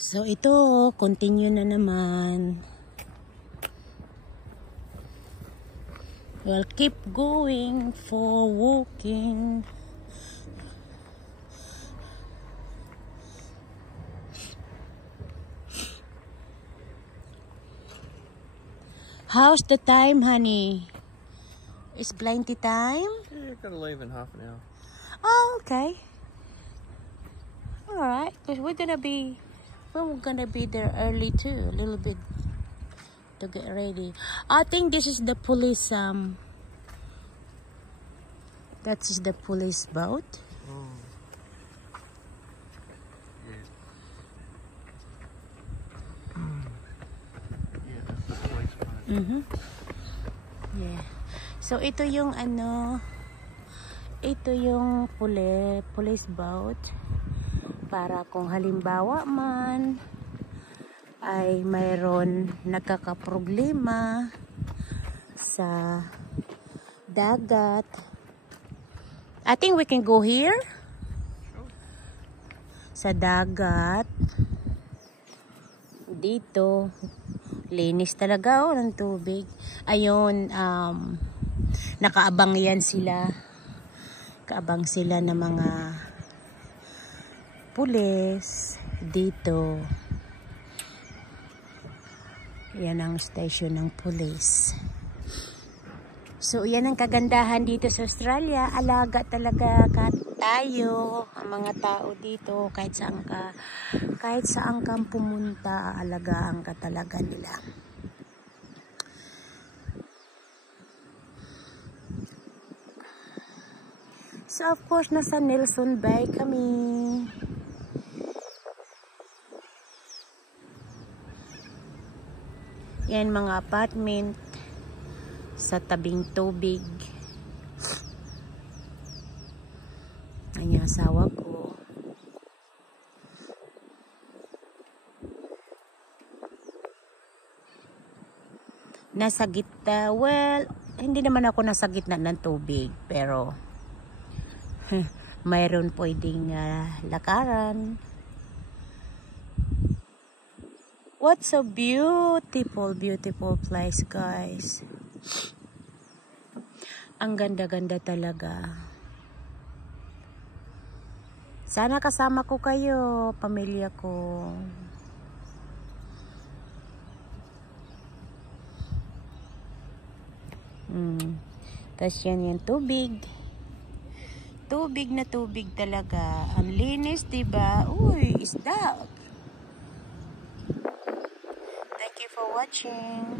So ito, continue na naman. We'll keep going for walking. How's the time, honey? It's plenty time? Yeah, gotta leave in half an hour. Oh, okay. Alright, because we're gonna be there early too, a little bit to get ready. I think this is the police, that is the police boat. Oh. Yeah. Yeah, that's the police boat. Yeah. So ito yung ito yung police boat para kung halimbawa man ay mayroon nagkakaproblema sa dagat. I think we can go here. Sa dagat. Dito. Linis talaga ng tubig. Ayun, nakaabang yan sila. Kaabang sila ng mga pulis dito. Yan ang station ng pulis. So, yan ang kagandahan dito sa Australia. Alaga talaga tayo, ang mga tao dito, kahit saan ka pumunta, aalagaan ka talaga nila. So, of course, nasa Nelson Bay kami. Yan, mga apartment sa tabing tubig. Ang asawa ko. Nasa gitna, well, hindi naman ako nasa gitna ng tubig, pero mayroon pwedeng lakaran. What's a beautiful, beautiful place, guys. Ang ganda-ganda talaga. Sana kasama ko kayo, pamilya ko. Tapos yan yung tubig. Tubig na tubig talaga. Ang linis, diba? Uy, isda. Thank you for watching.